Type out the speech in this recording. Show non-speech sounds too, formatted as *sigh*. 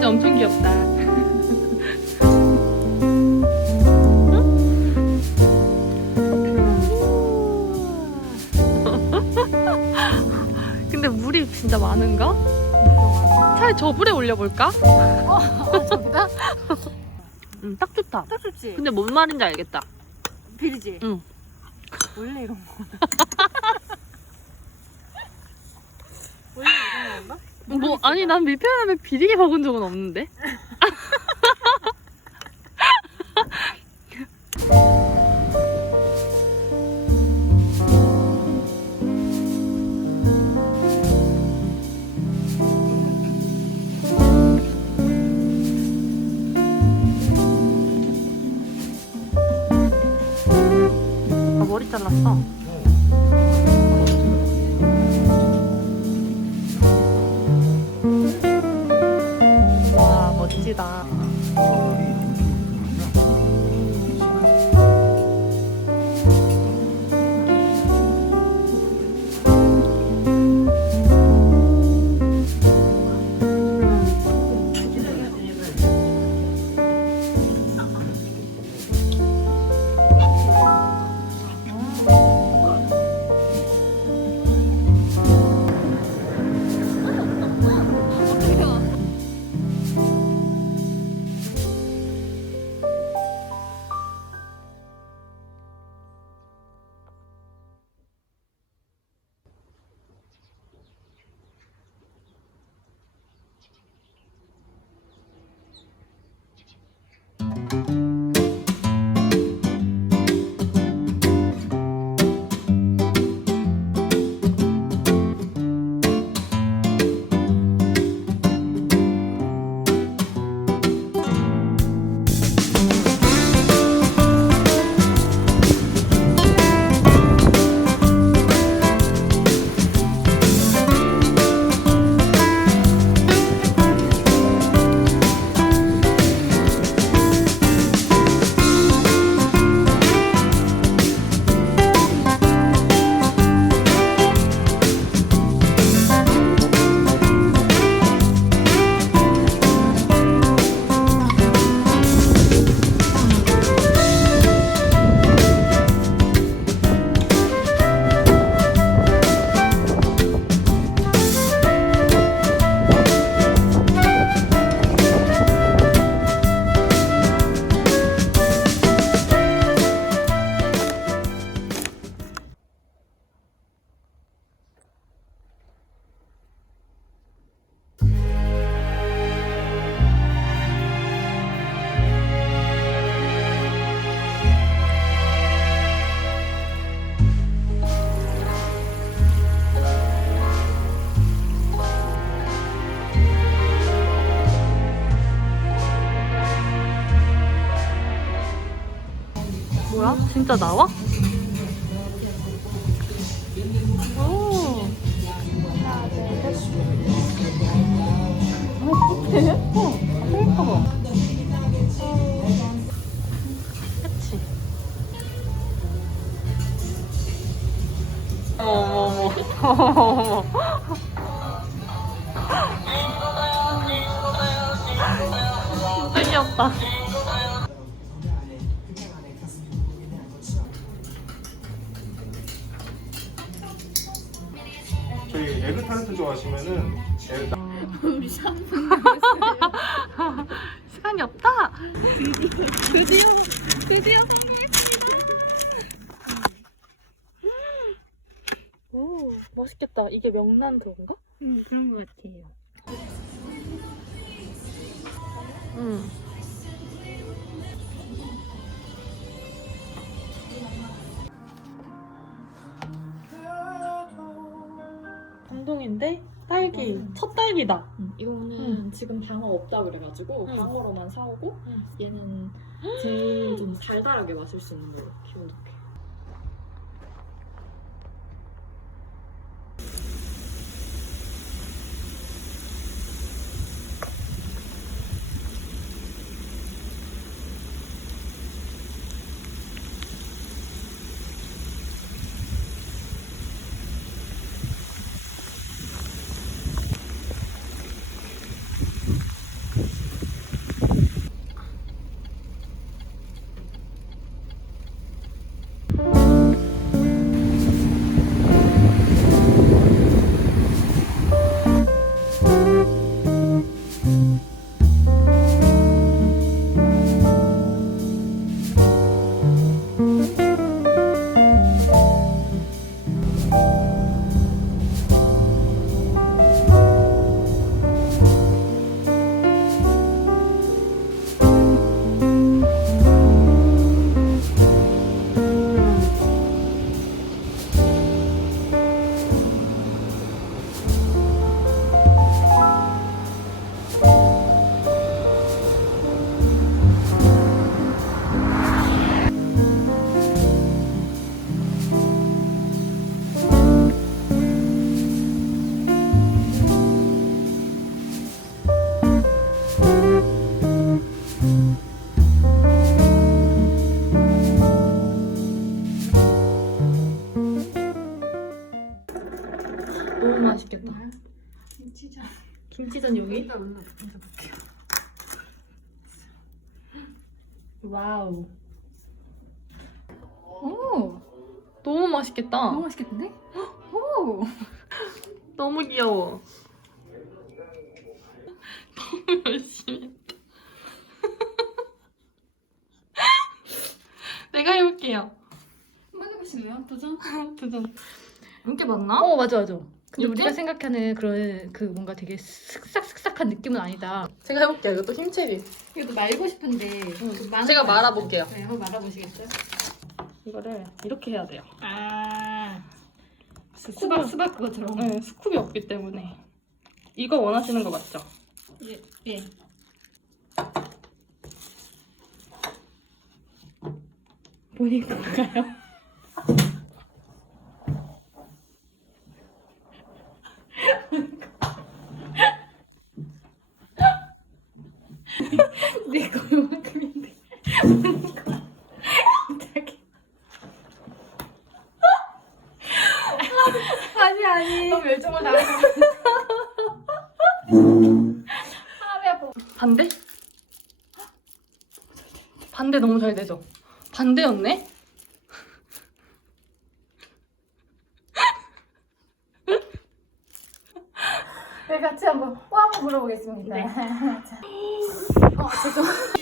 바지 엄청 귀엽다. *laughs* 근데 물이 진짜 많은가? 차라리 저 물에 올려볼까? 저기다? *laughs* 음, 딱 좋다. 딱 좋지? 근데 뭔 말인지 알겠다. 비리지? 응. 원래 이런 거 *laughs* 원래 이런 건가? 뭐 아니 난 밀폐라면 비리게 먹은 적은 없는데. 나 머리 잘랐어. 진짜 나와? 오. 그치? 어머 어머 어머 진짜 귀엽다 좋아하시면은 에그 시간이 없다. 드디어 드디어 오 맛있겠다. 이게 명란 그건가? 음, 그런 거 같아요. 응. 강동인데 딸기 음. 첫 딸기다. 음, 이거는 음. 지금 방어 없다 그래가지고 음. 방어로만 사오고 음. 얘는 제일 좀 달달하게 마실 수 있는 걸로 키워놓게 김치전 여기. 일단 먼저 먼저 볼게요. 와우. 오, 너무 맛있겠다. 너무 맛있겠는데? 오, 너무 귀여워. 너무 열심히 했다. 내가 해볼게요. 한번 해보실래요? 도전? *laughs* 도전. 이렇게 맞나? 어 맞아 맞아. 근데? 우리가 생각하는 그런 그 뭔가 되게 슥싹슥싹한 느낌은 아니다. 제가 해볼게요. 이것도 힘채비. 이것도 말고 싶은데 그 많은 제가 거 말아볼게요. 네, 한번 말아보시겠어요? 이거를 이렇게 해야 돼요. 아. 수박 수박 그거처럼. 네, 스쿱이 없기 때문에. 이거 원하시는 거 맞죠? 예, 예. 보니까요. *laughs* 내 거만큼인데. 아니 아니. 너무 열정을 나가서. 아배 아파. 반대? 반대 너무 잘 되죠? 반대였네? 네 불어보겠습니다. *laughs* 자. 어 죄송.